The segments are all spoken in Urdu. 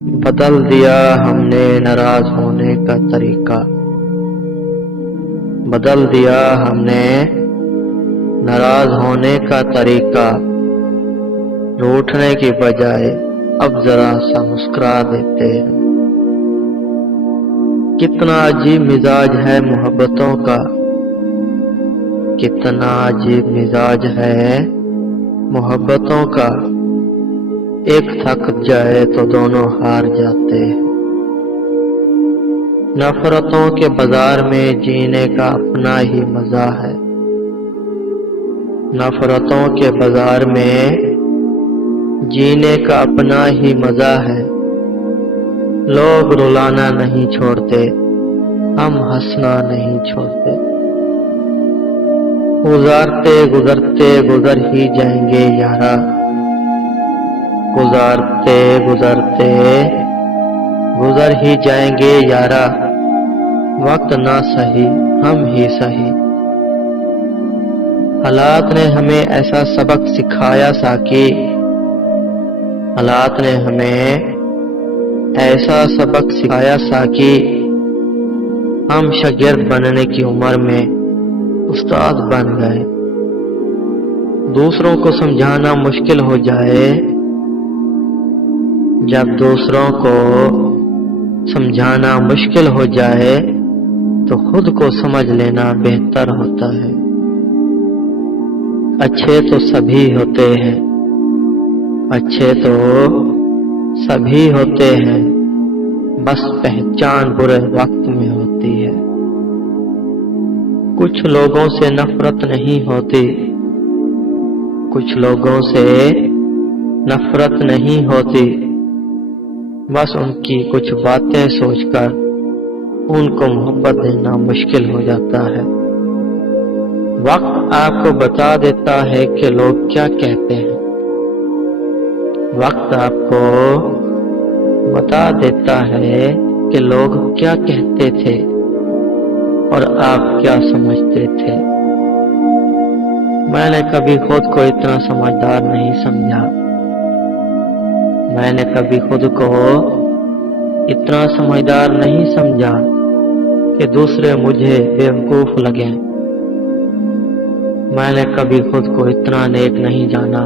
بدل دیا ہم نے ناراض ہونے کا طریقہ، بدل دیا ہم نے ناراض ہونے کا طریقہ، روٹھنے کی بجائے اب ذرا سا مسکرا دیتے ہیں۔ کتنا عجیب مزاج ہے محبتوں کا، کتنا عجیب مزاج ہے محبتوں کا، ایک تھک جائے تو دونوں ہار جاتے ہیں۔ نفرتوں کے بازار میں جینے کا اپنا ہی مزہ ہے، نفرتوں کے بازار میں جینے کا اپنا ہی مزہ ہے۔ لوگ رلانا نہیں چھوڑتے، ہم ہنسنا نہیں چھوڑتے۔ گزارتے گزرتے گزر ہی جائیں گے یارا، گزارتے گزرتے گزر ہی جائیں گے یارا، وقت نہ سہی ہم ہی سہی۔ حالات نے ہمیں ایسا سبق سکھایا ساکی، حالات نے ہمیں ایسا سبق سکھایا ساکی، ہم شاگرد بننے کی عمر میں استاد بن گئے۔ دوسروں کو سمجھانا مشکل ہو جائے، جب دوسروں کو سمجھانا مشکل ہو جائے تو خود کو سمجھ لینا بہتر ہوتا ہے۔ اچھے تو سبھی ہوتے ہیں، اچھے تو سبھی ہوتے ہیں، بس پہچان برے وقت میں ہوتی ہے۔ کچھ لوگوں سے نفرت نہیں ہوتی، کچھ لوگوں سے نفرت نہیں ہوتی، بس ان کی کچھ باتیں سوچ کر ان کو محبت دینا مشکل ہو جاتا ہے۔ وقت آپ کو بتا دیتا ہے کہ لوگ کیا کہتے ہیں، وقت آپ کو بتا دیتا ہے کہ لوگ کیا کہتے تھے اور آپ کیا سمجھتے تھے۔ میں نے کبھی خود کو اتنا سمجھدار نہیں سمجھا، میں نے کبھی خود کو اتنا سمجھدار نہیں سمجھا کہ دوسرے مجھے بیوقوف لگیں۔ میں نے کبھی خود کو اتنا نیک نہیں جانا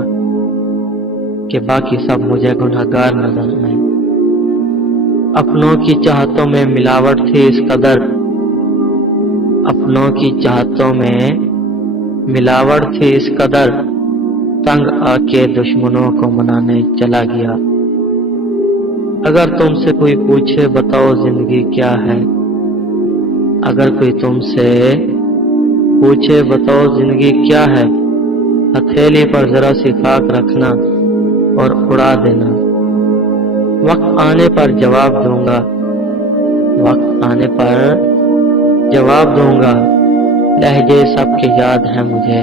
کہ باقی سب مجھے گنہگار نظر آئیں۔ اپنوں کی چاہتوں میں ملاوٹ تھی اس قدر، اپنوں کی چاہتوں میں ملاوٹ تھی اس قدر، تنگ آ کے دشمنوں کو منانے چلا گیا۔ اگر تم سے کوئی پوچھے بتاؤ زندگی کیا ہے، اگر کوئی تم سے پوچھے بتاؤ زندگی کیا ہے، ہتھیلی پر ذرا سی خاک رکھنا اور اڑا دینا۔ وقت آنے پر جواب دوں گا، وقت آنے پر جواب دوں گا، لہجے سب کے یاد ہیں مجھے۔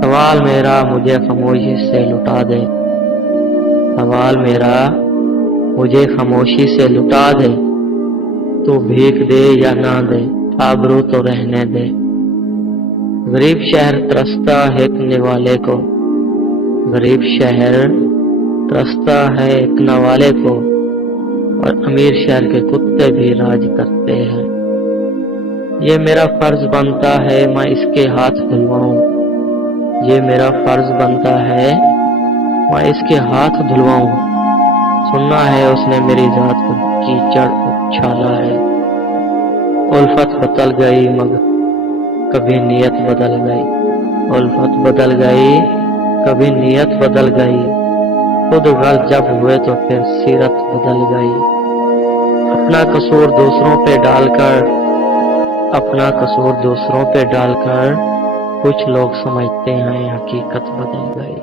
سوال میرا مجھے خاموشی سے لٹا دے، سوال میرا مجھے خاموشی سے لٹا دے، تو بھیک دے یا نہ دے آبرو تو رہنے دے۔ غریب شہر ترستا ہے ایک نوالے کو، غریب شہر ترستا ہے ایک نوالے کو، اور امیر شہر کے کتے بھی راج کرتے ہیں۔ یہ میرا فرض بنتا ہے میں اس کے ہاتھ دھلواؤں، یہ میرا فرض بنتا ہے میں اس کے ہاتھ دھلواؤں۔ سننا ہے اس نے میری ذات کو کیچڑ اچھالا ہے۔ الفت بدل گئی مگر کبھی نیت بدل گئی، الفت بدل گئی کبھی نیت بدل گئی، خود غرض جب ہوئے تو پھر سیرت بدل گئی۔ اپنا قصور دوسروں پہ ڈال کر، اپنا قصور دوسروں پہ ڈال کر کچھ لوگ سمجھتے ہیں حقیقت بدل گئی۔